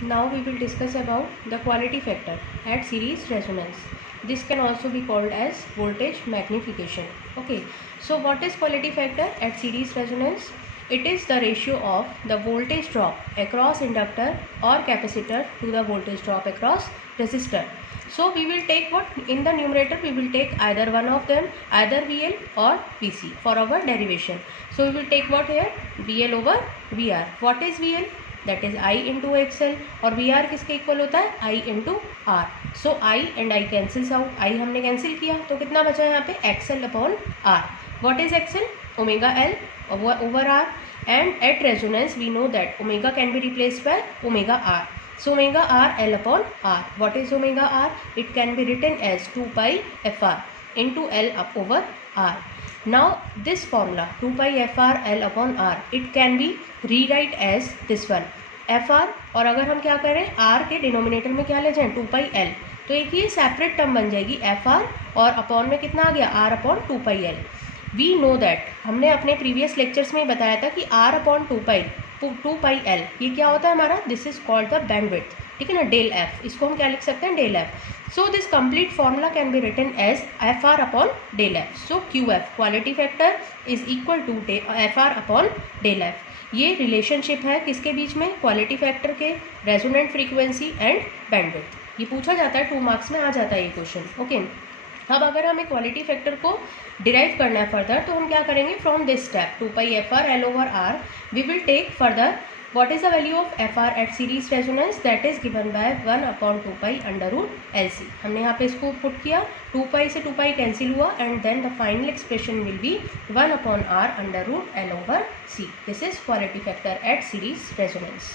Now we will discuss about the quality factor at series resonance. This can also be called as voltage magnification. Okay, so what is quality factor at series resonance? It is the ratio of the voltage drop across inductor or capacitor to the voltage drop across resistor. So we will take what in the numerator, we will take either one of them, either VL or VC for our derivation. So we will take what here, VL over VR. What is VL? That is I into XL और VR किसके equal होता है I into R. So I and I cancels out. I हमने cancel किया तो कितना बचा है यहाँ पे XL upon R. What is XL? Omega L over R. And at resonance we know that omega can be replaced by omega R. So omega R L upon R. What is omega R? It can be written as 2 pi FR into L up over R. Now this formula 2 pi FR L upon R, it can be rewrite as this one FR, और अगर हम क्या करें R के denominator में क्या ले जाएं 2 pi L, तो एक ये सेपरेट टर्म बन जाएगी FR और अपॉन में कितना आ गया R upon 2 pi L. We know that हमने अपने प्रीवियस लेक्चर्स में बताया था कि R अपॉन 2 pi L ये क्या होता है हमारा, this is called the bandwidth. ठीक है ना, डेल एफ, इसको हम क्या लिख सकते हैं del F. So this complete formula can be written as F R upon del F. So Q F quality factor is equal to F R upon del F. ये रिलेशनशिप है किसके बीच में, क्वालिटी फैक्टर के, resonant frequency and bandwidth. ये पूछा जाता है 2 मार्क्स में आ जाता है ये क्वेश्चन. ओके, अब अगर हमें क्वालिटी फैक्टर को डिराइव करना है फर्दर तो हम क्या करेंगे, from this step 2 pi FR L over R we will take further what is the value of FR at series resonance, that is given by 1 upon 2 pi under root LC. हमने यहाँ पे इसको put किया, 2 pi से 2 pi cancel हुआ and then the final expression will be 1 upon R under root L over C. This is quality factor at series resonance.